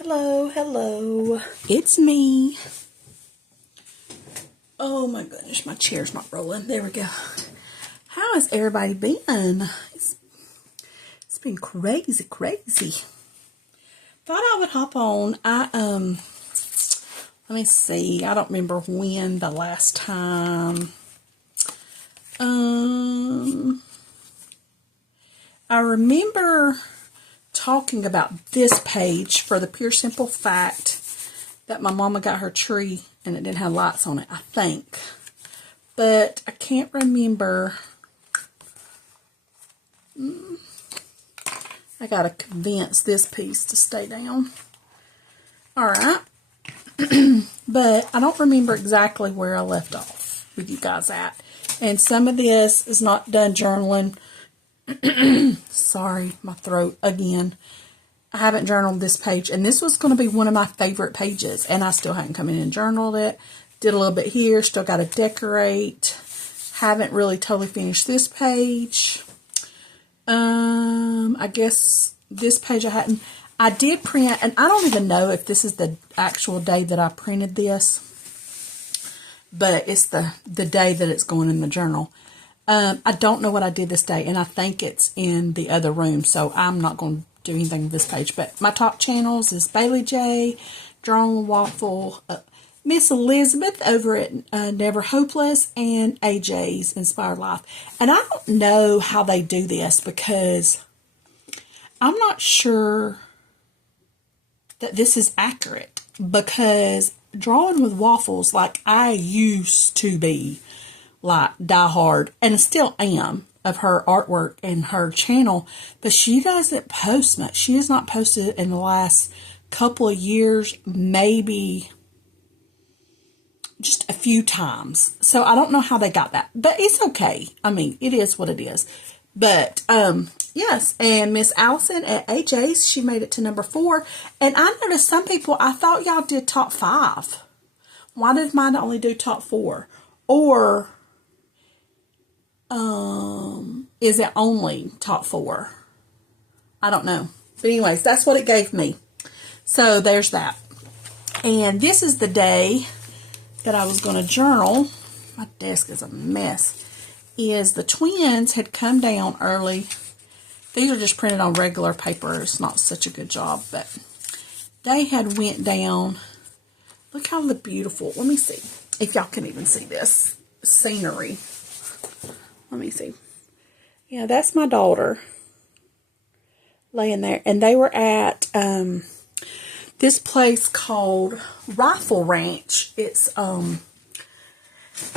Hello, hello. It's me. Oh my goodness, my chair's not rolling. There we go. How has everybody been? It's been crazy. Thought I would hop on. Let me see. I don't remember when the last time. I remember talking about this page for the pure simple fact that my mama got her tree and it didn't have lights on it, I think. But I can't remember. I gotta convince this piece to stay down. Alright. But I don't remember exactly where I left off with you guys at. And some of this is not done journaling. Sorry, my throat again. I haven't journaled this page, and this was going to be one of my favorite pages, and I still haven't come in and journaled it. Did a little bit here, still got to decorate. Haven't really totally finished this page. I guess this page I did print, and I don't even know if this is the actual day that I printed this, but it's the day that it's going in the journal. I don't know what I did this day, and I think it's in the other room, so I'm not going to do anything with this page. But my top channels is Bailey J, Drawn Waffle, Miss Elizabeth over at Never Hopeless, and AJ's Inspired Life. And I don't know how they do this because I'm not sure that this is accurate, because Drawing with Waffles, like I used to be, like diehard, and still am, of her artwork and her channel, but she doesn't post much. She has not posted in the last couple of years, maybe just a few times. So I don't know how they got that, but it's okay. I mean, it is what it is. But yes, and Miss Allison at AJ's, she made it to number 4. And I noticed some people, I thought y'all did top 5. Why did mine only do top 4? Or is it only top 4? I don't know. But anyways, that's what it gave me. So there's that. And this is the day that I was going to journal. My desk is a mess. Is the twins had come down early. These are just printed on regular paper. It's not such a good job, but they had went down. Look how beautiful. Let me see if y'all can even see this scenery. Let me see. Yeah, that's my daughter laying there. And they were at this place called Rifle Ranch. It's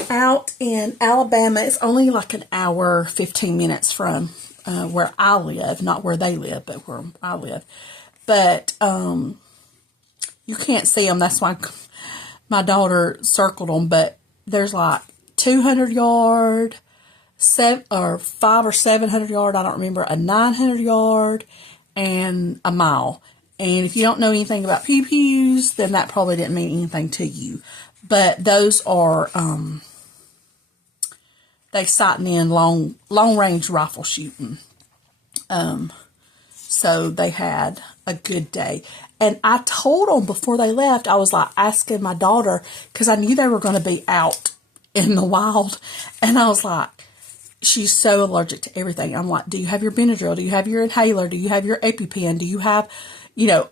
out in Alabama. It's only like an hour, 15 minutes from where I live. Not where they live, but where I live. But you can't see them. That's why my daughter circled them. But there's like 200 yard, 500 or 700 yard, I don't remember, a 900 yard, and a mile. And if you don't know anything about pew-pews, then that probably didn't mean anything to you. But those are, they sighting in long range rifle shooting. So they had a good day. And I told them before they left, I was like asking my daughter, because I knew they were going to be out in the wild. And I was like, she's so allergic to everything. I'm like, do you have your Benadryl? Do you have your inhaler? Do you have your EpiPen? Do you have,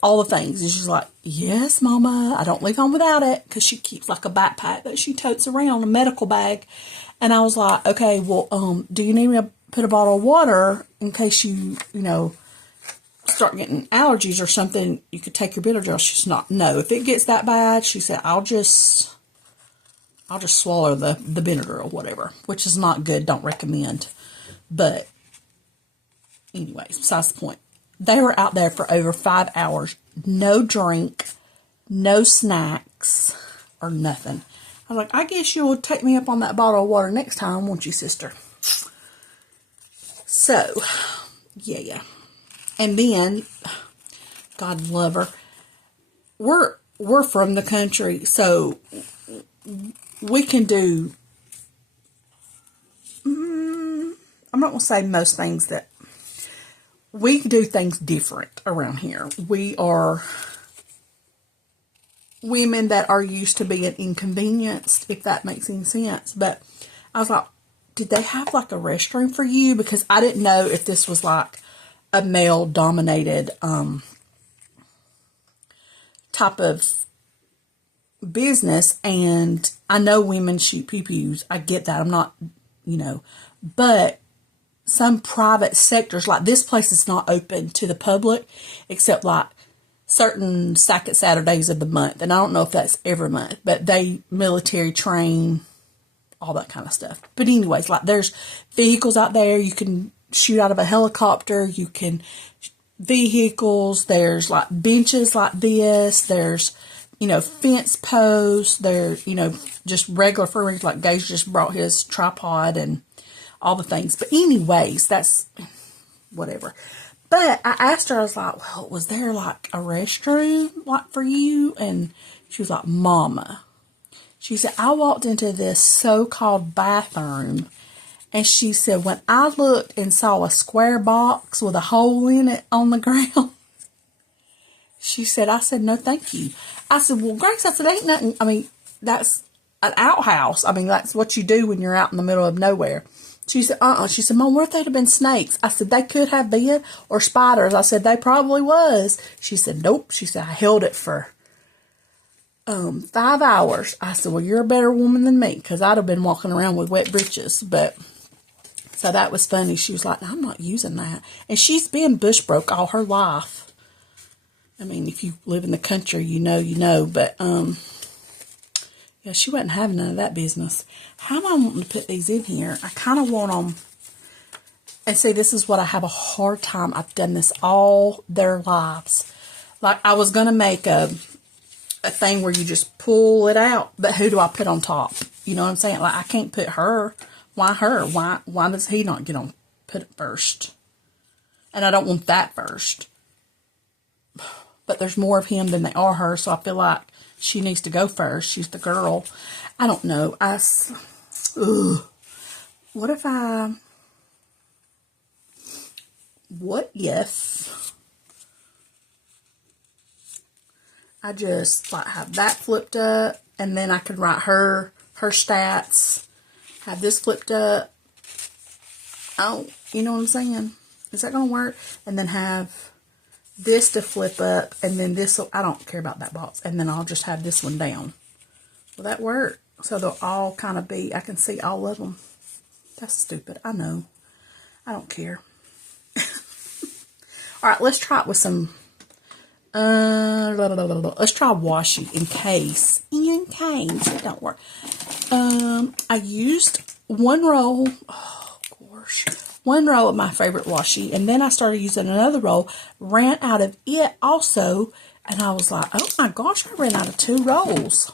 all the things? And she's like, yes, Mama. I don't leave home without it, because she keeps like a backpack that she totes around, a medical bag. And I was like, okay, well, do you need me to put a bottle of water in case you, start getting allergies or something? You could take your Benadryl. She's not, no. If it gets that bad, she said, I'll just swallow the Benadryl or whatever, which is not good. Don't recommend. But anyway, besides the point. They were out there for over 5 hours. No drink, no snacks, or nothing. I was like, I guess you'll take me up on that bottle of water next time, won't you, sister? So, yeah. And then, God love her, we're from the country, so we can do, I'm not going to say most things we do things different around here. We are women that are used to being inconvenienced, if that makes any sense. But I was like, did they have like a restroom for you? Because I didn't know if this was like a male dominated type of business. And I know women shoot pew-pews. I get that. I'm not, but some private sectors, like this place is not open to the public except like certain second Saturdays of the month. And I don't know if that's every month, but they military train, all that kind of stuff. But anyways, like there's vehicles out there. You can shoot out of a helicopter. You can vehicles. There's like benches like this. There's, fence posts. There's, just regular furries. Like Gage just brought his tripod and all the things. But anyways, that's whatever. But I asked her, I was like, well, was there like a restroom like for you? And she was like, Mama. She said, I walked into this so-called bathroom. And she said, when I looked and saw a square box with a hole in it on the ground, she said, I said, no, thank you. I said, well, Grace, I said, ain't nothing. I mean, that's an outhouse. I mean, that's what you do when you're out in the middle of nowhere. She said, She said, Mom, what if they'd have been snakes? I said, they could have been, or spiders. I said, they probably was. She said, nope. She said, I held it for 5 hours. I said, well, you're a better woman than me, because I'd have been walking around with wet breeches. But so that was funny. She was like, I'm not using that. And she's been bush broke all her life. I mean, if you live in the country, you know. But yeah, she wasn't having none of that business. How am I wanting to put these in here? I kind of want them. And see, this is what I have a hard time. I've done this all their lives. Like, I was going to make a thing where you just pull it out. But who do I put on top? You know what I'm saying? Like, I can't put her. Why her? Why does he not get on? Put it first. And I don't want that first. But there's more of him than they are her. So I feel like she needs to go first. She's the girl. I don't know. What if I just like have that flipped up, and then I could write her stats, have this flipped up. Oh, you know what I'm saying? Is that going to work? And then have this to flip up, and then this, I don't care about that box, and then I'll just have this one down. Will that work? So they'll all kind of be, I can see all of them. That's stupid, I know. I don't care. Alright, let's try it with some, let's try washi in case it don't work. I used one roll, one roll of my favorite washi, and then I started using another roll, ran out of it also, and I was like, oh my gosh, I ran out of 2 rolls.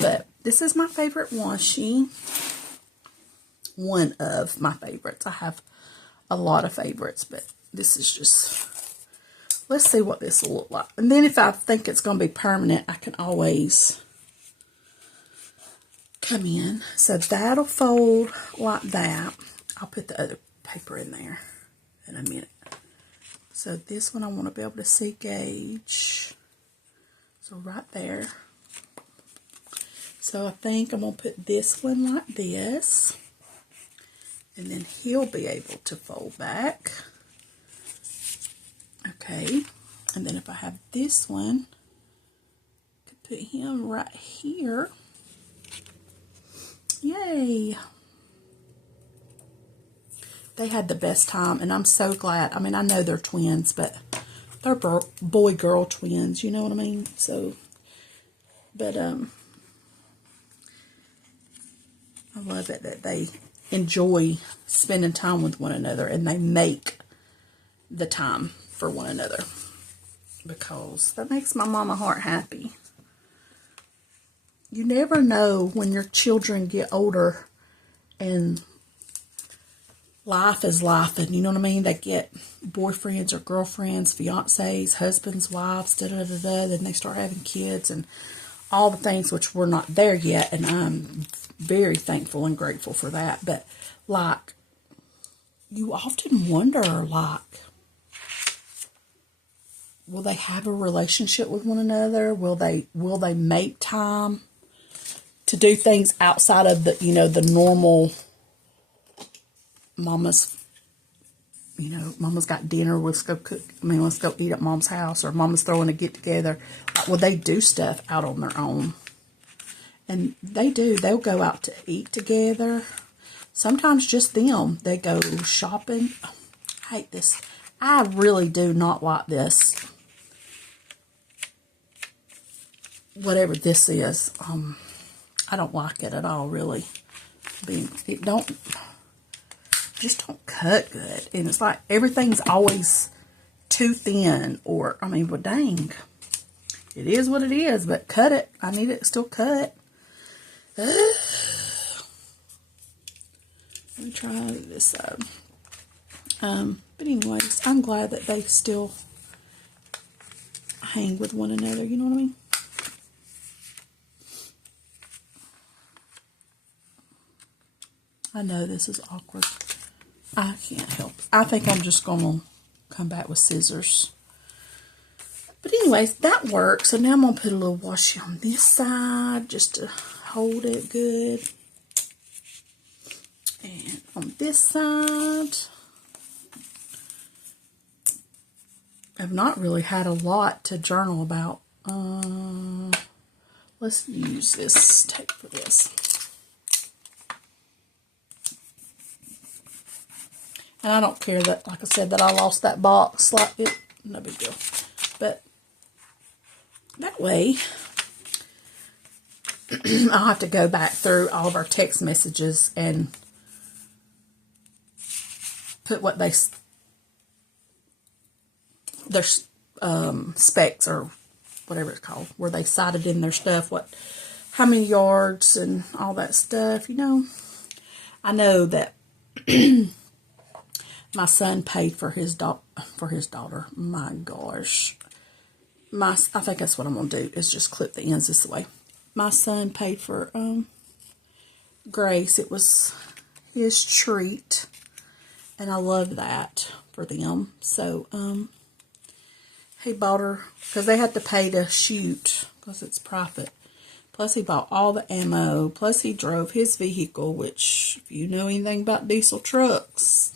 But this is my favorite washi. One of my favorites. I have a lot of favorites, but this is just, let's see what this will look like. And then if I think it's going to be permanent, I can always come in. So that'll fold like that. I'll put the other paper in there in a minute. So this one I want to be able to see Gage. So right there. So I think I'm going to put this one like this. And then he'll be able to fold back. Okay. And then if I have this one, I could put him right here. Yay. They had the best time, and I'm so glad. I mean, I know they're twins, but they're boy-girl twins, you know what I mean? So, but, I love it that they enjoy spending time with one another, and they make the time for one another, because that makes my mama heart happy. You never know when your children get older and life is life, and you know what I mean? They get boyfriends or girlfriends, fiancés, husbands, wives, then they start having kids and all the things, which we're not there yet, and I'm very thankful and grateful for that. But like, you often wonder, like, will they have a relationship with one another? Will they make time to do things outside of the, the normal mama's, mama's got dinner, let's go cook, let's go eat at mom's house, or mama's throwing a get together. Will they do stuff out on their own? And they do. They'll go out to eat together. Sometimes just them. They go shopping. I hate this. I really do not like this. Whatever this is. I don't like it at all, really. It just don't cut good. And it's like everything's always too thin. Or, well, dang. It is what it is, but cut it. I need it still cut. Let me try this side. But anyways, I'm glad that they still hang with one another. You know what I mean? I know this is awkward. I can't help it. I think I'm just going to come back with scissors. But anyways, that works. So now I'm going to put a little washi on this side just to hold it good. And on this side, I've not really had a lot to journal about. Let's use this tape for this. And I don't care that, like I said, that I lost that box. No big deal. But that way, I'll have to go back through all of our text messages and put what their specs or whatever it's called, where they cited in their stuff, how many yards and all that stuff. I know that my son paid for his daughter. My gosh. I think that's what I'm going to do, is just clip the ends this way. My son paid for Grace. It was his treat. And I love that for them. So, he bought her, because they had to pay to shoot, because it's profit. Plus, he bought all the ammo. Plus, he drove his vehicle, which, if you know anything about diesel trucks,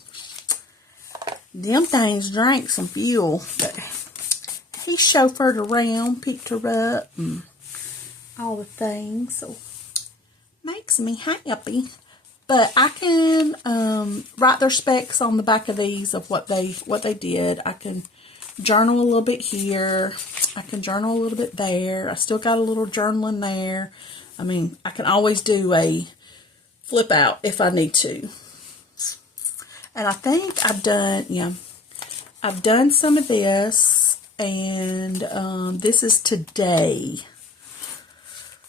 them things drank some fuel. But he chauffeured around, picked her up, and all the things. So, makes me happy. But I can write their specs on the back of these of what they did. I can journal a little bit here. I can journal a little bit there. I still got a little journaling there. I can always do a flip out if I need to. And I think I've done some of this, and this is today.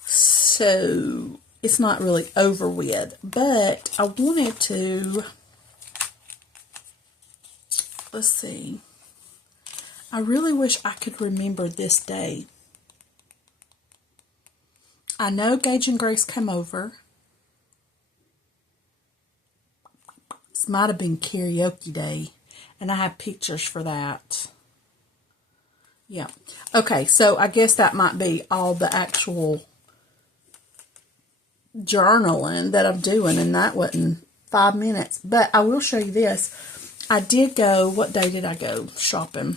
So it's not really over with, but I wanted to, let's see. I really wish I could remember this day. I know Gage and Grace come over. This might have been karaoke day, and I have pictures for that. Yeah. Okay, so I guess that might be all the actual journaling that I'm doing, and that wasn't 5 minutes. But I will show you this. I did go, what day did I go shopping?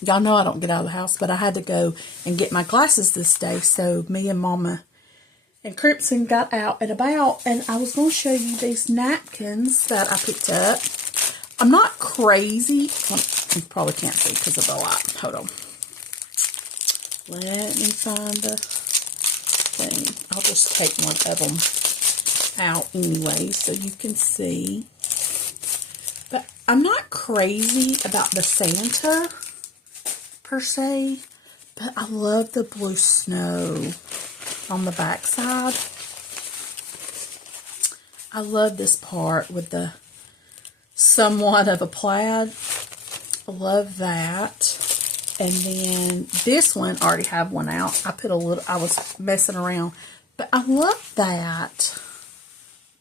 Y'all know I don't get out of the house, but I had to go and get my glasses this day. So me and Mama and Crimson got out and about, and I was going to show you these napkins that I picked up. I'm not crazy. Well, you probably can't see because of the light. Hold on. Let me find the thing. I'll just take one of them out anyway so you can see. But I'm not crazy about the Santa per se, but I love the blue snow on the back side. I love this part with the somewhat of a plaid. I love that. And then this one, I already have one out. I was messing around, but I love that.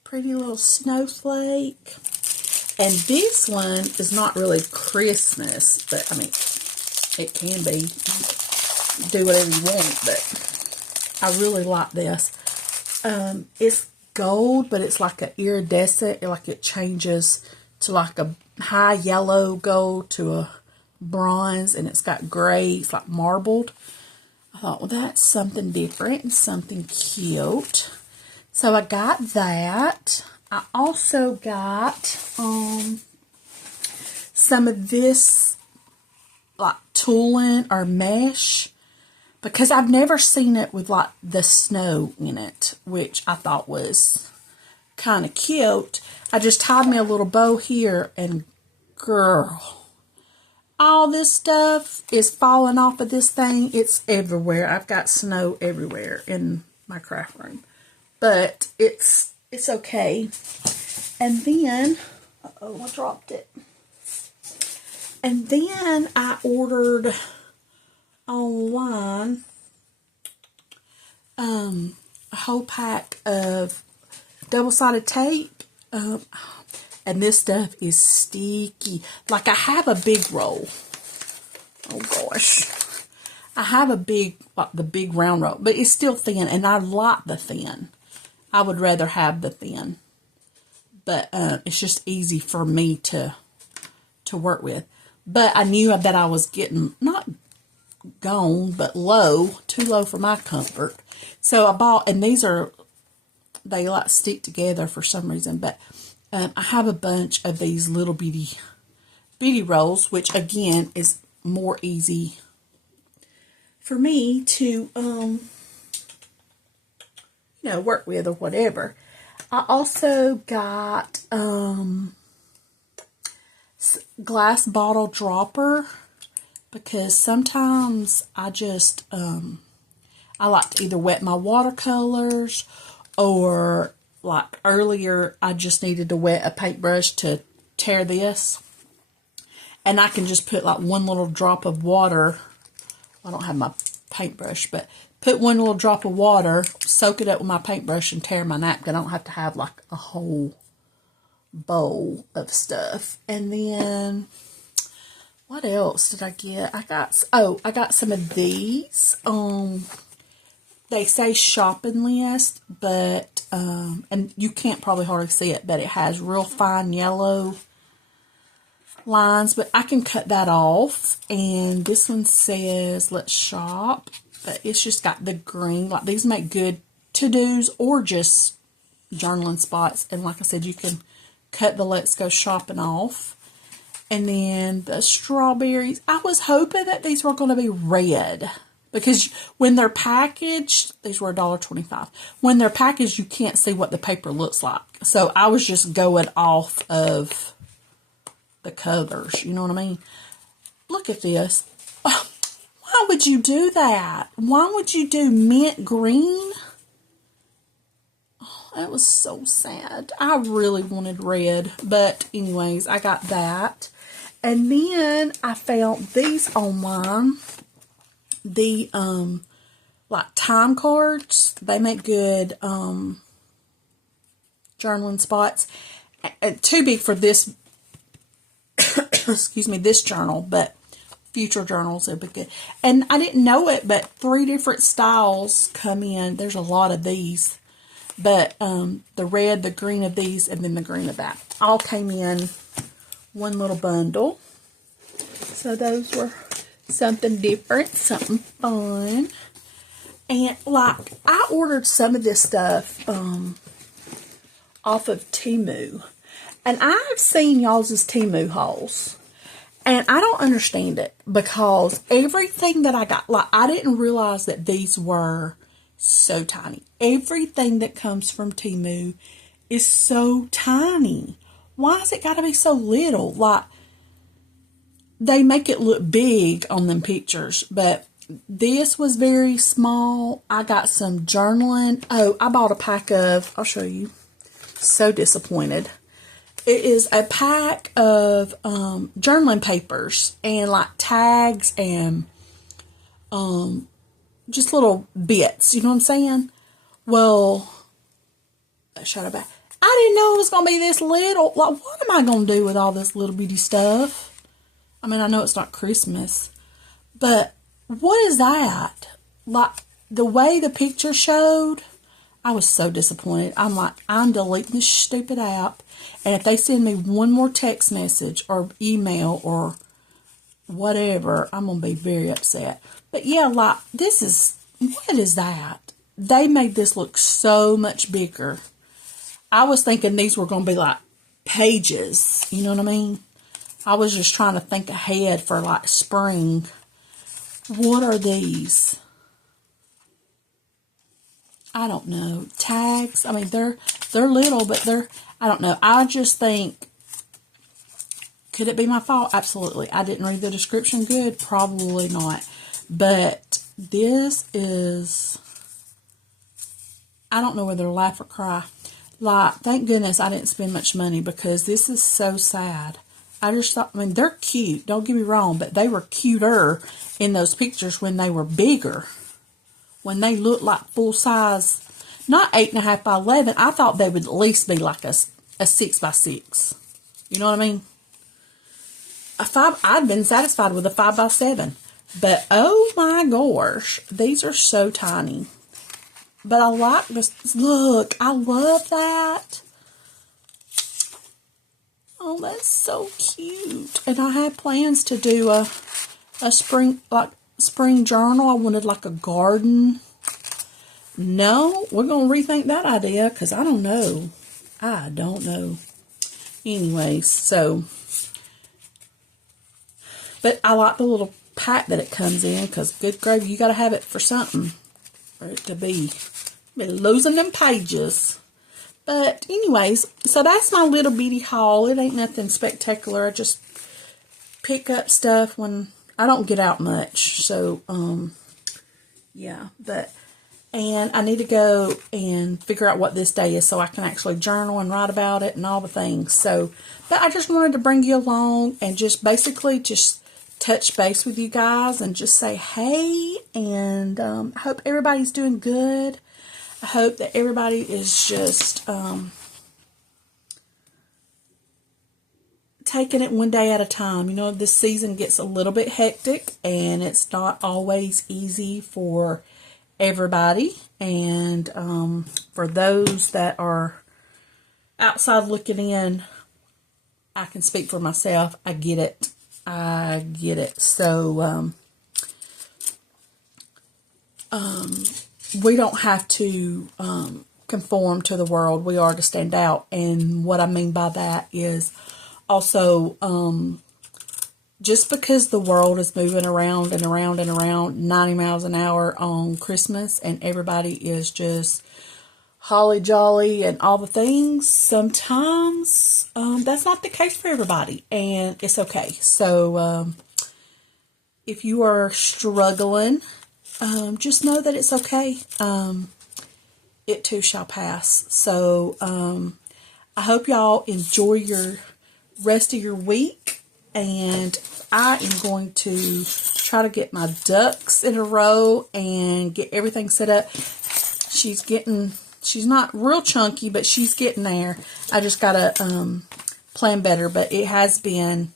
Pretty little snowflake. And this one is not really Christmas, but it can be. Do whatever you want, but I really like this. It's gold, but it's like an iridescent, like it changes to like a high yellow gold to a bronze, and it's got gray. It's like marbled. I thought, well, that's something different and something cute. So I got that. I also got some of this like tooling or mesh, because I've never seen it with like the snow in it, which I thought was kind of cute. I just tied me a little bow here, and girl, all this stuff is falling off of this thing. It's everywhere. I've got snow everywhere in my craft room, but it's okay. And then, uh-oh, I dropped it. And then I ordered online a whole pack of double-sided tape. And this stuff is sticky. Like, I have a big roll. Oh, gosh. I have a big, like the big round roll. But it's still thin, and I like the thin. I would rather have the thin. But it's just easy for me to work with. But I knew that I was getting, not gone, but low. Too low for my comfort. So I bought, and these are, they like stick together for some reason. But I have a bunch of these little bitty rolls, which again is more easy for me to, work with or whatever. I also got glass bottle dropper, because sometimes I just I like to either wet my watercolors, or like earlier I just needed to wet a paintbrush to tear this, and I can just put like one little drop of water. I don't have my paintbrush, but put one little drop of water, soak it up with my paintbrush, and tear my napkin. I don't have to have like a whole bowl of stuff. And then what else did I get? I got some of these. They say shopping list, but and you can't probably hardly see it, but it has real fine yellow lines, but I can cut that off. And this one says let's shop, but it's just got the green. Like, these make good to-dos or just journaling spots. And like I said, you can cut the let's go shopping off. And then the strawberries, I was hoping that these were going to be red, because when they're packaged, these were $1.25. When they're packaged, you can't see what the paper looks like. So I was just going off of the colors, you know what I mean? Look at this. Oh, why would you do that? Why would you do mint green? Oh, that was so sad. I really wanted red, but anyways, I got that. And then I found these online. The like time cards. They make good journaling spots. Too big for this excuse me, this journal, but future journals would be good. And I didn't know it, but 3 different styles come in. There's a lot of these, but the red, the green of these, and then the green of that all came in one little bundle. So those were something different, something fun. And like, I ordered some of this stuff off of Temu. And I've seen y'all's Temu hauls. And I don't understand it, because everything that I got, like, I didn't realize that these were so tiny. Everything that comes from Temu is so tiny. Why has it got to be so little? Like, they make it look big on them pictures, but this was very small. I got some journaling. Oh, I bought a pack of, I'll show you. So disappointed. It is a pack of journaling papers and like tags and just little bits. You know what I'm saying? Well, shut it back. I didn't know it was going to be this little. Like, what am I going to do with all this little bitty stuff? I mean, I know it's not Christmas, But what is that? Like, the way the picture showed, I was so disappointed. I'm like, I'm deleting this stupid app. And if they send me one more text message or email or whatever, I'm going to be very upset. But yeah, like, what is that? They made this look so much bigger. I was thinking these were going to be like pages. You know what I mean? I was just trying to think ahead for like spring. What are these? I don't know. Tags. I mean, they're little, but I don't know. I just think, could it be my fault? Absolutely. I didn't read the description good. Probably not. But this is, I don't know whether to laugh or cry. Like, thank goodness I didn't spend much money, because this is so sad. I just thought, I mean, they're cute. Don't get me wrong, but they were cuter in those pictures when they were bigger. When they looked like full size, not 8.5 by 11. I thought they would at least be like a 6 by 6. You know what I mean? I'd been satisfied with a 5 by 7. But oh my gosh, these are so tiny. But I like this. Look, I love that. Oh, that's so cute. And I had plans to do a spring journal. I wanted like a garden. No, we're going to rethink that idea, because I don't know. I don't know. Anyways, so, but I like the little pack that it comes in, because good gravy, you got to have it for something, for it to be losing them pages. But anyways, so that's my little bitty haul. It ain't nothing spectacular. I just pick up stuff when I don't get out much. So, yeah, and I need to go and figure out what this day is so I can actually journal and write about it and all the things. So, but I just wanted to bring you along and just basically just touch base with you guys and just say hey, and I hope everybody's doing good. I hope that everybody is just taking it one day at a time. You know, this season gets a little bit hectic, and it's not always easy for everybody. And for those that are outside looking in, I can speak for myself. I get it. I get it. So, we don't have to conform to the world. We are to stand out. And what I mean by that is also, just because the world is moving around and around and around 90 miles an hour on Christmas, and everybody is just holly jolly and all the things, sometimes that's not the case for everybody, and it's okay. So if you are struggling, just know that it's okay. It too shall pass. So I hope y'all enjoy your rest of your week, and I am going to try to get my ducks in a row and get everything set up. She's not real chunky, but she's getting there. I just got to plan better, but it has been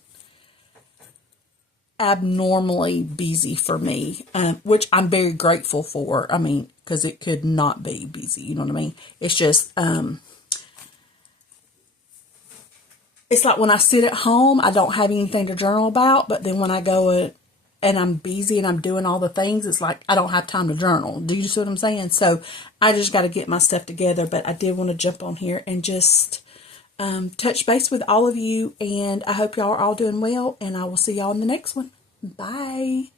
abnormally busy for me, which I'm very grateful for. I mean, because it could not be busy, you know what I mean? It's just, it's like when I sit at home, I don't have anything to journal about, but then when I go and I'm busy and I'm doing all the things, it's like I don't have time to journal. Do you see what I'm saying? So I just got to get my stuff together, but I did want to jump on here and just touch base with all of you, and I hope y'all are all doing well, and I will see y'all in the next one. Bye.